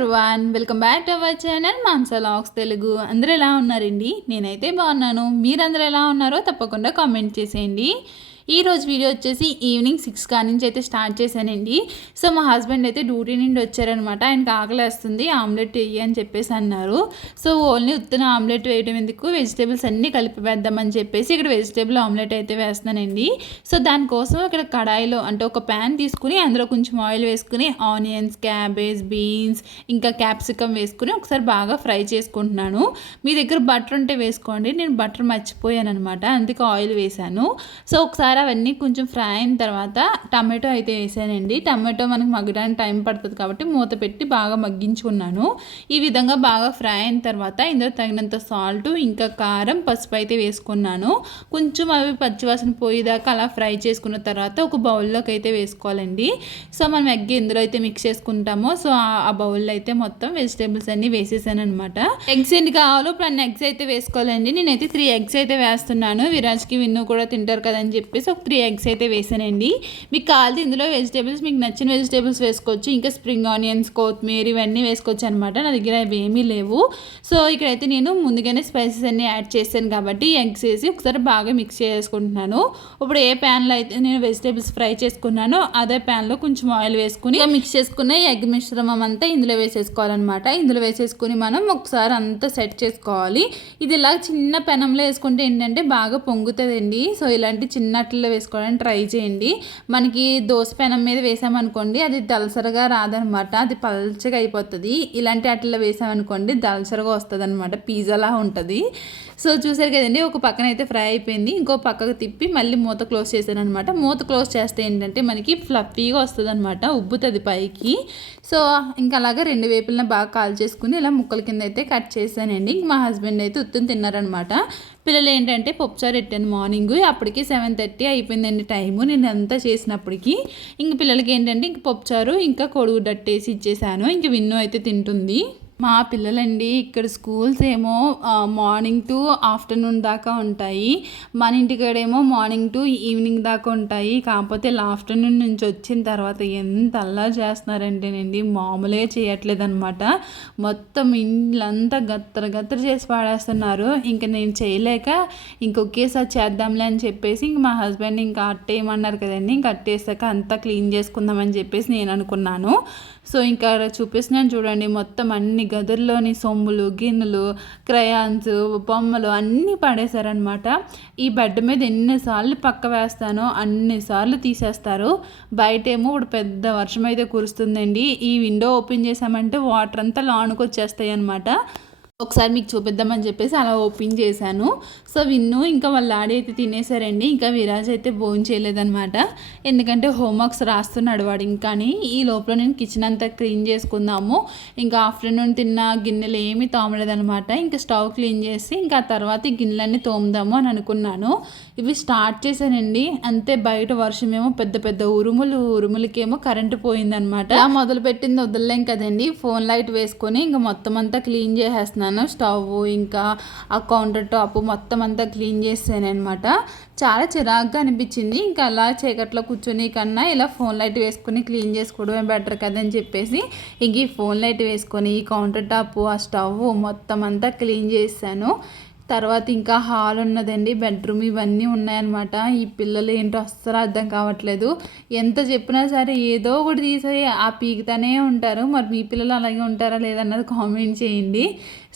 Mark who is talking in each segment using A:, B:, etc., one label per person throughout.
A: Everyone welcome back to our channel మాన్సలాక్స్ Telugu అందరూ ఎలా ఉన్నారండి? నేనైతే బాగున్నాను. మీరందరూ ఎలా ఉన్నారో తప్పకుండా కామెంట్ చేసేయండి. ఈ రోజు వీడియో వచ్చేసి ఈవినింగ్ సిక్స్ కా నుంచి అయితే స్టార్ట్ చేశానండి. సో మా హస్బెండ్ అయితే డ్యూటీ నుండి వచ్చారనమాట. ఆయనకి ఆకలేస్తుంది ఆమ్లెట్ వేయి అని చెప్పేసి అన్నారు. సో ఓన్లీ ఉత్తిన ఆమ్లెట్ వేయడం ఎందుకు? వెజిటేబుల్స్ అన్నీ కలిపి వేద్దామని చెప్పేసి ఇక్కడ వెజిటేబుల్ ఆమ్లెట్ అయితే వేస్తున్నానండి. సో దానికోసం ఇక్కడ కడాయిలో అంటే ఒక ప్యాన్ తీసుకుని అందులో కొంచెం ఆయిల్ వేసుకుని ఆనియన్స్ క్యాబేజ్ బీన్స్ ఇంకా క్యాప్సికమ్ వేసుకుని ఒకసారి బాగా ఫ్రై చేసుకుంటున్నాను. మీ దగ్గర బటర్ ఉంటే వేసుకోండి. నేను బటర్ మర్చిపోయాను అనమాట అందుకే ఆయిల్ వేశాను. సో ఒకసారి అవన్నీ కొంచెం ఫ్రై అయిన తర్వాత టమాటో అయితే వేసానండి. టమాటో మనకు మగ్గడానికి టైం పడుతుంది కాబట్టి మూత పెట్టి బాగా మగ్గించుకున్నాను. ఈ విధంగా బాగా ఫ్రై అయిన తర్వాత ఇందులో తగినంత సాల్ట్ ఇంకా కారం పసుపు అయితే వేసుకున్నాను. కొంచెం అవి పచ్చివాసన పోయేదాకా అలా ఫ్రై చేసుకున్న తర్వాత ఒక బౌల్లోకి అయితే వేసుకోవాలండి. సో మనం ఎగ్ ఎందులో అయితే మిక్స్ చేసుకుంటామో సో ఆ- ఆ బౌల్లో అయితే మొత్తం వెజిటేబుల్స్ అన్నీ వేసేసాను అనమాట ఎగ్స్ ఎన్ని కావాలో ఇప్పుడు అన్ని ఎగ్స్ అయితే వేసుకోవాలండి. నేనైతే త్రీ ఎగ్స్ అయితే వేస్తున్నాను. విరాజ్కి విన్ను కూడా తింటారు కదని చెప్పేసి ఒక త్రీ ఎగ్స్ అయితే వేసానండి. మీకు కావాలి ఇందులో వెజిటేబుల్స్ మీకు నచ్చిన వెజిటేబుల్స్ వేసుకోవచ్చు. ఇంకా స్ప్రింగ్ ఆనియన్స్ కొత్తిమీర ఇవన్నీ వేసుకోవచ్చు అనమాట నా దగ్గర అవి ఏమీ లేవు. సో ఇక్కడైతే నేను ముందుగానే స్పైసెస్ అన్నీ యాడ్ చేశాను కాబట్టి ఎగ్స్ వేసి ఒకసారి బాగా మిక్స్ చేసుకుంటున్నాను. ఇప్పుడు ఏ ప్యాన్లో అయితే నేను వెజిటేబుల్స్ ఫ్రై చేసుకున్నానో అదే ప్యాన్లో కొంచెం ఆయిల్ వేసుకుని ఇక మిక్స్ చేసుకున్న ఎగ్ మిశ్రమం అంతా ఇందులో వేసేసుకోవాలన్నమాట. ఇందులో వేసేసుకుని మనం ఒకసారి అంతా సెట్ చేసుకోవాలి. ఇది ఇలా చిన్న పెనంలో వేసుకుంటే ఏంటంటే బాగా పొంగుతుందండి. సో ఇలాంటి చిన్న అట్లలో వేసుకోవడానికి ట్రై చేయండి. మనకి దోశ పెనం మీద వేసామనుకోండి అది దలసరగా రాదనమాట. అది పల్చగా అయిపోతుంది. ఇలాంటి అట్లలో వేసామనుకోండి దలసరగా వస్తుంది అనమాట పిజ్జాలా ఉంటుంది. సో చూసారు కదండి ఒక పక్కన అయితే ఫ్రై అయిపోయింది. ఇంకో పక్కకు తిప్పి మళ్ళీ మూత క్లోజ్ చేశాను అనమాట మూత క్లోజ్ చేస్తే ఏంటంటే మనకి ఫ్లఫీగా వస్తుంది అనమాట ఉబ్బుతుంది పైకి. సో ఇంకా అలాగా రెండు వేపులను బాగా కాల్ చేసుకుని ఇలా ముక్కల కింద అయితే కట్ చేశానండి. ఇంక మా హస్బెండ్ అయితే ఉత్తుని తిన్నారనమాట. పిల్లలు ఏంటంటే పప్పుచారు పెట్టాను మార్నింగ్ అప్పటికి సెవెన్ థర్టీ అయిపోయిందండి టైము. నేను అంతా చేసినప్పటికీ ఇంక పిల్లలకి ఏంటంటే ఇంక పప్పుచారు ఇంకా కొడుగు డట్టేసి ఇచ్చేసాను. ఇంక విన్ను అయితే తింటుంది. మా పిల్లలండి ఇక్కడ స్కూల్స్ ఏమో మార్నింగ్ టు ఆఫ్టర్నూన్ దాకా ఉంటాయి. మన ఇంటికాడేమో మార్నింగ్ టు ఈవినింగ్ దాకా ఉంటాయి. కాకపోతే ఇలా ఆఫ్టర్నూన్ నుంచి వచ్చిన తర్వాత ఎంత అల్లా చేస్తున్నారంటేనండి మామూలుగా చేయట్లేదు అనమాట మొత్తం ఇండ్లంతా గత్తర గత్తర చేసి పాడేస్తున్నారు. ఇంకా నేను చేయలేక ఇంకొకేసారి చేద్దాంలే అని చెప్పేసి ఇంక మా హస్బెండ్ ఇంకా అట్టేయమన్నారు కదండి. ఇంకా అట్టేసాక అంతా క్లీన్ చేసుకుందామని చెప్పేసి నేను అనుకున్నాను. సో ఇంకా చూపిస్తున్నాను చూడండి మొత్తం అన్ని గదుల్లోని సొమ్ములు గిన్నెలు క్రయాన్స్ బొమ్మలు అన్నీ పడేశారనమాట ఈ బెడ్ మీద ఎన్నిసార్లు పక్క వేస్తానో అన్నిసార్లు తీసేస్తారు. బయట ఏమో ఇప్పుడు పెద్ద వర్షం అయితే కురుస్తుందండి. ఈ విండో ఓపెన్ చేసామంటే వాటర్ అంతా లానుకొచ్చేస్తాయి అనమాట ఒకసారి మీకు చూపిద్దామని చెప్పేసి అలా ఓపెన్ చేశాను. సో విన్ను ఇంకా వాళ్ళ ఆడి అయితే తినేసారండి. ఇంకా విరాజ్ అయితే భోజనం చేయలేదనమాట ఎందుకంటే హోంవర్క్స్ రాస్తున్నాడు వాడు ఇంకాని ఈ లోపల నేను కిచెన్ అంతా క్లీన్ చేసుకుందాము. ఇంకా ఆఫ్టర్నూన్ తిన్న గిన్నెలు ఏమీ తోమలేదనమాట ఇంకా స్టవ్ క్లీన్ చేసి ఇంకా తర్వాత ఈ గిన్నెలన్నీ తోముదాము అని అనుకున్నాను. ఇవి స్టార్ట్ చేశానండి. అంతే బయట వర్షమేమో పెద్ద పెద్ద ఉరుములు ఉరుములకేమో కరెంటు పోయిందనమాట మొదలు పెట్టింది వదలలేం కదండి. ఫోన్ లైట్ వేసుకొని ఇంకా మొత్తం అంతా క్లీన్ చేసేస్తున్నాను. స్టవ్ ఇంకా ఆ కౌంటర్ టాప్ మొత్తం అంతా క్లీన్ చేసాను అనమాట చాలా చిరాగ్గా అనిపించింది. ఇంకా అలా చీకట్లో కూర్చొని కన్నా ఇలా ఫోన్ లైట్ వేసుకొని క్లీన్ చేసుకోవడమే బెటర్ కదని చెప్పేసి ఇంక ఈ ఫోన్ లైట్ వేసుకొని ఈ కౌంటర్ టాప్ ఆ స్టవ్ మొత్తం అంతా క్లీన్ చేశాను. తర్వాత ఇంకా హాల్ ఉన్నదండి బెడ్రూమ్ ఇవన్నీ ఉన్నాయన్నమాట. ఈ పిల్లలు ఏంటో అస్సలు అర్థం కావట్లేదు. ఎంత చెప్పినా సరే ఏదో ఒకటి తీసి ఆ పీకుతానే ఉంటారు. మరి మీ పిల్లలు అలాగే ఉంటారా లేదన్నది కామెంట్ చేయండి.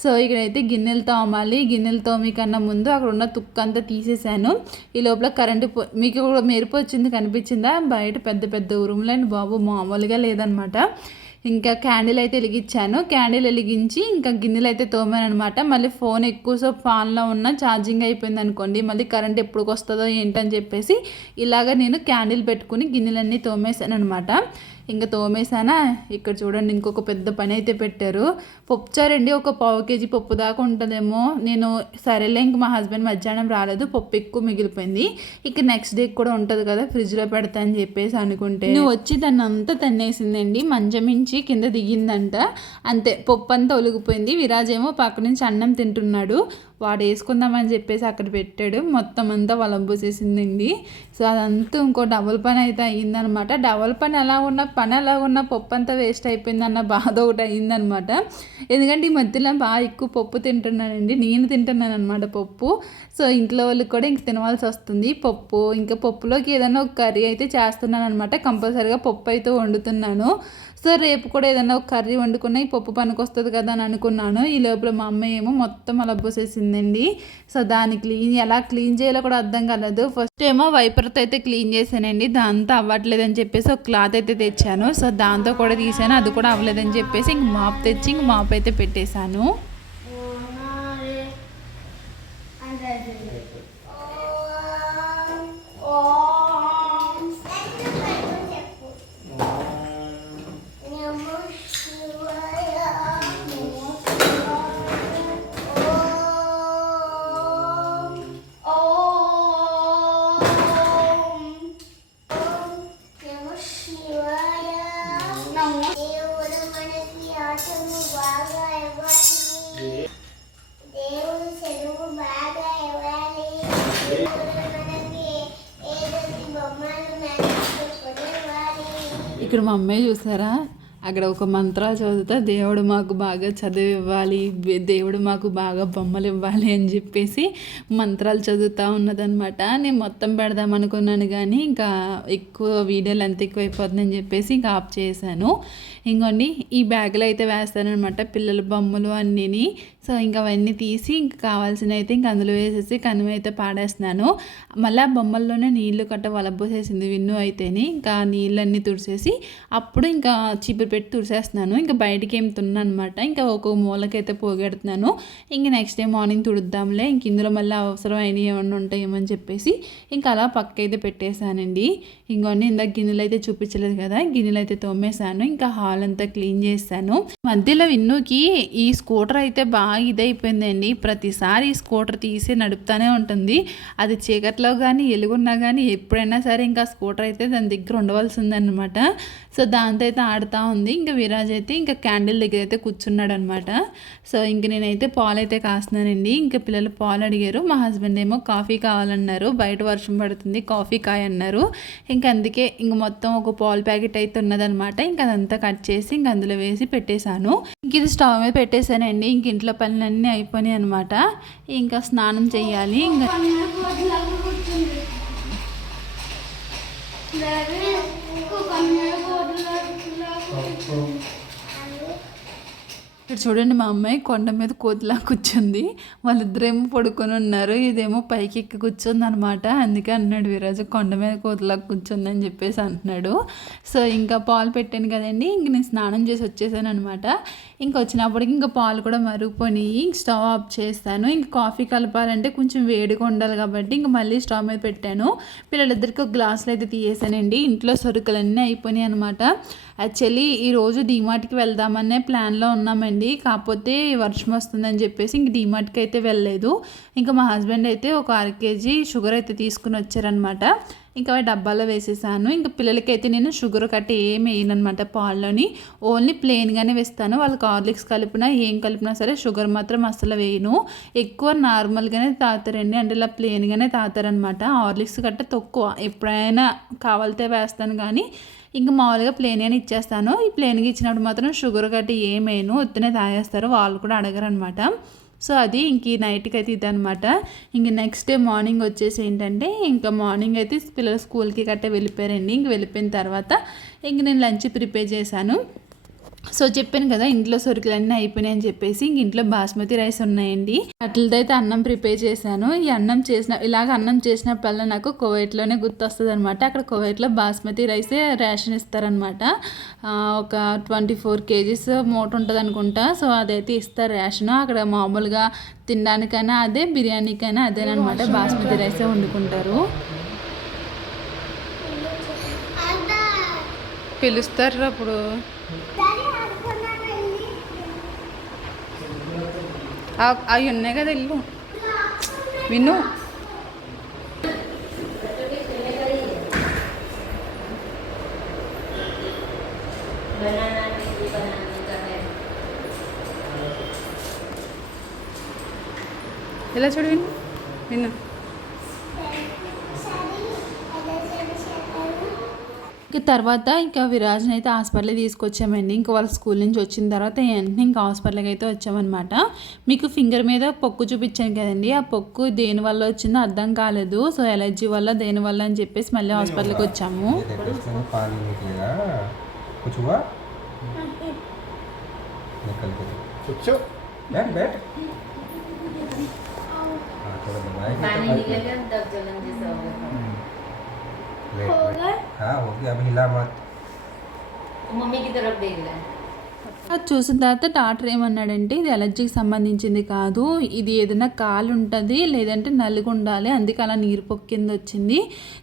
A: సో ఇక్కడైతే గిన్నెలు తోమాలి. గిన్నెలు తోమి కన్నా ముందు అక్కడ ఉన్న తుక్కంతా తీసేసాను ఈ లోపల కరెంటు పో మీకు మెరుపు వచ్చింది కనిపించిందా? బయట పెద్ద పెద్ద ఉరుములండి బాబు మామూలుగా లేదనమాట ఇంకా క్యాండిల్ అయితే వెలిగించాను. క్యాండిల్ వెలిగించి ఇంకా గిన్నెలు అయితే తోమాను అనమాట మళ్ళీ ఫోన్ ఎక్కువ సో ఆన్లో ఉన్న ఛార్జింగ్ అయిపోయింది అనుకోండి మళ్ళీ కరెంట్ ఎప్పుడు వస్తుందో ఏంటని చెప్పేసి ఇలాగ నేను క్యాండిల్ పెట్టుకుని గిన్నెలన్నీ తోమేశాను అనమాట ఇంకా తోమేసానా ఇక్కడ చూడండి ఇంకొక పెద్ద పని అయితే పెట్టారు. పప్పుచారండి ఒక పావు కేజీ పప్పు దాకా ఉంటుందేమో. నేను సరేలే ఇంక మా హస్బెండ్ మధ్యాహ్నం రాలేదు పప్పు ఎక్కువ మిగిలిపోయింది. ఇక నెక్స్ట్ డే కూడా ఉంటుంది కదా ఫ్రిడ్జ్లో పెడతా అని చెప్పేసి అనుకుంటే. నువ్వు వచ్చి దాన్ని అంతా తన్నేసిందండి మంచమించి కింద దిగిందంట. అంతే పప్పు అంతా ఒలిగిపోయింది. విరాజ్ ఏమో పక్క నుంచి అన్నం తింటున్నాడు. వాడు వేసుకుందామని చెప్పేసి అక్కడ పెట్టాడు. మొత్తం అంతా వలంబోసేసిందండి సో అదంతా ఇంకో డబుల్ పని అయితే అయ్యిందనమాట. డబుల్ పని ఎలా ఉన్నా పని ఎలా ఉన్నా పప్పు అంతా వేస్ట్ అయిపోయిందన్న బాధ ఒకటి అయ్యిందనమాట. ఎందుకంటే ఈ మధ్యలో బాగా ఎక్కువ పప్పు తింటున్నానండి. నేను తింటున్నాను అనమాట పప్పు. సో ఇంట్లో వాళ్ళకి కూడా ఇంక తినవలసి వస్తుంది. పప్పు ఇంకా పప్పులోకి ఏదైనా ఒక కర్రీ అయితే చేస్తున్నాను అనమాట కంపల్సరీగా పప్పు అయితే వండుతున్నాను. సో రేపు కూడా ఏదైనా ఒక కర్రీ వండుకున్న ఈ పప్పు పనికి వస్తుంది కదా అని అనుకున్నాను. ఈ లోపల మా అమ్మ ఏమో మొత్తం అలా పోసేసిందండి సో దాన్ని క్లీన్ ఎలా క్లీన్ చేయాలో కూడా అర్థం కాలేదు. ఫస్ట్ ఏమో వైపర్తో అయితే క్లీన్ చేశానండి. దాంతో అవ్వట్లేదని చెప్పేసి ఒక క్లాత్ అయితే తెచ్చాను. సో దాంతో కూడా తీసాను. అది కూడా అవ్వలేదని చెప్పేసి ఇంక మాప్ తెచ్చి ఇంక మాప్ అయితే పెట్టేశాను. ఇక్కడ మా అమ్మాయి చూసారా? అక్కడ ఒక మంత్రాలు చదువుతా దేవుడు మాకు బాగా చదువు ఇవ్వాలి దేవుడు మాకు బాగా బొమ్మలు ఇవ్వాలి అని చెప్పేసి మంత్రాలు చదువుతూ ఉన్నదనమాట నేను మొత్తం పెడదాం అనుకున్నాను కానీ ఇంకా ఎక్కువ వీడియోలు ఎంత ఎక్కువ అయిపోతుందని చెప్పేసి ఇంకా ఆఫ్ చేశాను. ఇంకోండి ఈ బ్యాగులు అయితే వేస్తానమాట పిల్లల బొమ్మలు అన్నీ సో ఇంకా అవన్నీ తీసి ఇంకా కావాల్సినవి అయితే ఇంకా అందులో వేసేసి కనుమ అయితే పాడేస్తున్నాను. మళ్ళీ ఆ బొమ్మల్లోనే నీళ్ళు కట్ట వలబోసేసింది విన్ను అయితేనే. ఇంకా నీళ్ళన్నీ తుడిసేసి అప్పుడు ఇంకా చీపురు పెట్టి తుడిసేస్తున్నాను. ఇంకా బయటికి ఏం తున్నా అనమాట ఇంకా ఒక మూలకైతే పోగెడుతున్నాను. ఇంక నెక్స్ట్ డే మార్నింగ్ తుడుద్దాంలే. ఇంక ఇందులో మళ్ళీ అవసరం అయినవి ఏమన్నా ఉంటాయేమని చెప్పేసి ఇంకా అలా పక్క అయితే పెట్టేశానండి. ఇంకొన్ని ఇందాక గిన్నెలు అయితే చూపించలేదు కదా గిన్నెలు అయితే తోమేశాను. ఇంకా హాల్ అంతా క్లీన్ చేశాను. మధ్యలో విన్నుకి ఈ స్కూటర్ అయితే బాగా ఇదైపోయిందండి. ప్రతిసారి స్కూటర్ తీసి నడుపుతానే ఉంటుంది. అది చీకట్లో కానీ ఎలుగున్నా కానీ ఎప్పుడైనా సరే ఇంకా స్కూటర్ అయితే దాని దగ్గర ఉండవలసిందనమాట సో దాంతో అయితే ఆడుతూ ఉంది. ఇంకా విరాజ్ అయితే ఇంకా క్యాండిల్ దగ్గర అయితే కూర్చున్నాడు అనమాట సో ఇంక నేనైతే పాలు అయితే కాస్తున్నానండి. ఇంకా పిల్లలు పాలు అడిగారు. మా హస్బెండ్ ఏమో కాఫీ కావాలన్నారు. బయట వర్షం పడుతుంది కాఫీ కాయ అన్నారు ఇంకా అందుకే ఇంక మొత్తం ఒక పాలు ప్యాకెట్ అయితే ఉన్నదనమాట ఇంకా అదంతా కట్ చేసి ఇంక అందులో వేసి పెట్టేశాను. ఇంక ఇది స్టవ్ మీద పెట్టేశానండి. ఇంక ఇంట్లో పనులన్నీ అయిపోయినాయి అనమాట ఇంకా స్నానం చేయాలి. ఇంకా ఇక్కడ చూడండి మా అమ్మాయి కొండ మీద కోతిలా కూర్చుంది. వాళ్ళిద్దరేమో పడుకొని ఉన్నారు. ఇదేమో పైకి ఎక్కి కూర్చుంది అనమాట అందుకే అన్నాడు వీరాజు కొండ మీద కోతిలా కూర్చుంది అని చెప్పేసి అంటున్నాడు. సో ఇంకా పాలు పెట్టాను కదండి. ఇంక నేను స్నానం చేసి వచ్చేసాను అనమాట. ఇంక వచ్చినప్పటికి ఇంకా పాలు కూడా మరుగుపోయి స్టవ్ ఆఫ్ చేస్తాను. ఇంక కాఫీ కలపాలంటే కొంచెం వేడిగా ఉండాలి కాబట్టి ఇంక మళ్ళీ స్టవ్ మీద పెట్టాను. పిల్లలిద్దరికి ఒక గ్లాసులు అయితే తీయేసానండి ఇంట్లో సరుకులన్నీ అయిపోయినాయి అనమాట. యాక్చువల్లీ ఈరోజు డీమార్ట్కి వెళ్దామనే ప్లాన్లో ఉన్నామండి. కాకపోతే వర్షం వస్తుందని చెప్పేసి ఇంక డీమార్ట్కి అయితే వెళ్ళలేదు. ఇంకా మా హస్బెండ్ అయితే ఒక అర కేజీ షుగర్ అయితే తీసుకుని వచ్చారనమాట ఇంకా అవి డబ్బాలో వేసేసాను. ఇంకా పిల్లలకైతే నేను షుగర్ కట్టి ఏం వేయనమాట పాల్లోని. ఓన్లీ ప్లెయిన్గానే వేస్తాను. వాళ్ళకి హార్లిక్స్ కలిపినా ఏం కలిపినా సరే షుగర్ మాత్రం అస్సలు వేయను. ఎక్కువ నార్మల్గానే తాగుతారండి. అంటే ఇలా ప్లెయిన్గానే తాగుతారనమాట హార్లిక్స్ కట్ట తక్కువ. ఎప్పుడైనా కావాలితే వేస్తాను కానీ ఇంకా మామూలుగా ప్లేన్ అని ఇచ్చేస్తాను. ఈ ప్లేన్గా ఇచ్చినప్పుడు మాత్రం షుగర్ గట్టి ఏమేను ఉత్తనే తాగేస్తారు. వాళ్ళు కూడా అడగరు అనమాట సో అది ఇంక నైట్కి అయితే ఇదనమాట. ఇంక నెక్స్ట్ డే మార్నింగ్ వచ్చేసి ఏంటంటే ఇంకా మార్నింగ్ అయితే పిల్లలు స్కూల్కి గట్ట వెళ్ళిపోయారండి. ఇంక వెళ్ళిపోయిన తర్వాత ఇంక నేను లంచ్ ప్రిపేర్ చేశాను. సో చెప్పాను కదా ఇంట్లో సరుకులన్నీ అయిపోయినాయి అని చెప్పేసి ఇంక ఇంట్లో బాస్మతి రైస్ ఉన్నాయండి. వాటితో అయితే అన్నం ప్రిపేర్ చేశాను. ఈ అన్నం చేసిన ఇలాగ అన్నం చేసినప్పుడల్లా నాకు కువైట్లోనే గుర్తొస్తుంది అనమాట అక్కడ కువైట్లో బాస్మతి రైసే రేషన్ ఇస్తారనమాట ఆ, ఒక ట్వంటీ ఫోర్ కేజీస్ మూట ఉంటుంది అనుకుంటా సో అదైతే ఇస్తారు రేషన్. అక్కడ మామూలుగా తినడానికైనా అదే బిర్యానీకైనా అదేనమాట బాస్మతి రైసే వండుకుంటారు.
B: అదా.
A: పిలుస్తారు అప్పుడు
B: దాని ఆడుకున్నానండి
A: అవి ఉన్నాయి కదా ఇల్లు. విను. ఎలా చూడు విను? విన్నా
B: సరే అదే సరే చెప్పాను
A: ఇక తర్వాత ఇంకా విరాజ్ని అయితే హాస్పిటల్కి తీసుకొచ్చామండి ఇంకా వాళ్ళ స్కూల్ నుంచి వచ్చిన తర్వాత వెంటనే ఇంకా హాస్పిటల్కి అయితే వచ్చామన్నమాట మీకు ఫింగర్ మీద పొక్కు చూపించాను కదండి ఆ పొక్కు దేని వల్ల వచ్చిందో అర్థం కాలేదు సో ఎలర్జీ వల్ల దేని వల్ల అని చెప్పేసి మళ్ళీ హాస్పిటల్కి వచ్చాము
C: ये देखो इसमें ना पानी निकलेगा कुछ हुआ निकल के
D: कुछ
C: बैठ बैठ हाँ थोड़ा दबाएंगे
E: पानी
C: तो
E: निकल गया दब जलन जैसा हो गया
C: लेट
B: हो
C: लेट।
B: गया?
C: हाँ हो गया अब हिला मत
E: तो मम्मी की तरफ देख रहा है
A: అది చూసిన తర్వాత డాక్టర్ ఏమన్నాడంటే ఇది ఎలర్జీకి సంబంధించింది కాదు. ఇది ఏదైనా కాలు ఉంటుంది లేదంటే నలుగు ఉండాలి. అందుకే అలా నీరు పొక్కింది వచ్చింది.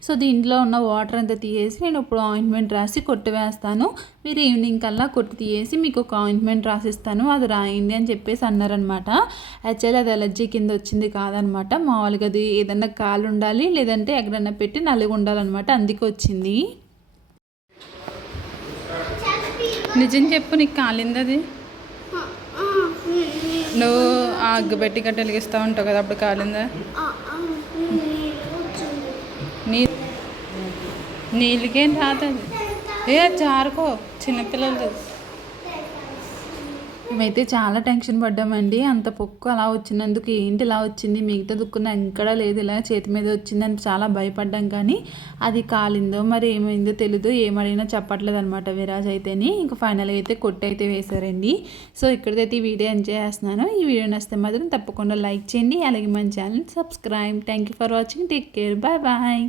A: సో దీంట్లో ఉన్న వాటర్ అంతా తీసేసి నేను ఇప్పుడు ఆయింట్మెంట్ రాసి కొట్టివేస్తాను మీరు ఈవినింగ్ కల్లా కొట్టి తీసేసి మీకు ఒక ఆయింట్మెంట్ రాసిస్తాను. అది రాయింది అని చెప్పేసి అన్నారనమాట యాక్చువల్లీ అది ఎలర్జీ కింద వచ్చింది కాదనమాట మామూలుగా అది ఏదైనా కాలు ఉండాలి లేదంటే ఎక్కడన్నా పెట్టి నలుగు ఉండాలన్నమాట. అందుకే వచ్చింది. నిజం చెప్పు నీకు కాలిందది? అది నువ్వు ఆ అగ్గు పెట్టి గట్ట వెలిగిస్తూ ఉంటావు కదా అప్పుడు కాలిందా? నీ నీళ్ళకేం రాదు అది ఏ జారుకో చిన్నపిల్లలది. మేమైతే చాలా టెన్షన్ పడ్డామండి. అంత పొక్కు అలా వచ్చినందుకు ఏంటి ఇలా వచ్చింది మిగతా దుక్కున్న ఎక్కడా లేదు ఇలా చేతి మీద వచ్చిందని చాలా భయపడ్డాం. కానీ అది కాలిందో మరి ఏమైందో తెలీదు ఏమడిగినా చెప్పట్లేదు అనమాట విరాజ్ అయితేని. ఇంకా ఫైనల్గా అయితే కొట్టు అయితే వేశారండి. సో ఇక్కడైతే ఈ వీడియో ఎంజాయ్ చేస్తున్నాను. ఈ వీడియో నచ్చితే మాత్రం తప్పకుండా లైక్ చేయండి. అలాగే మన channel subscribe. Thank you for watching. Take care. Bye bye.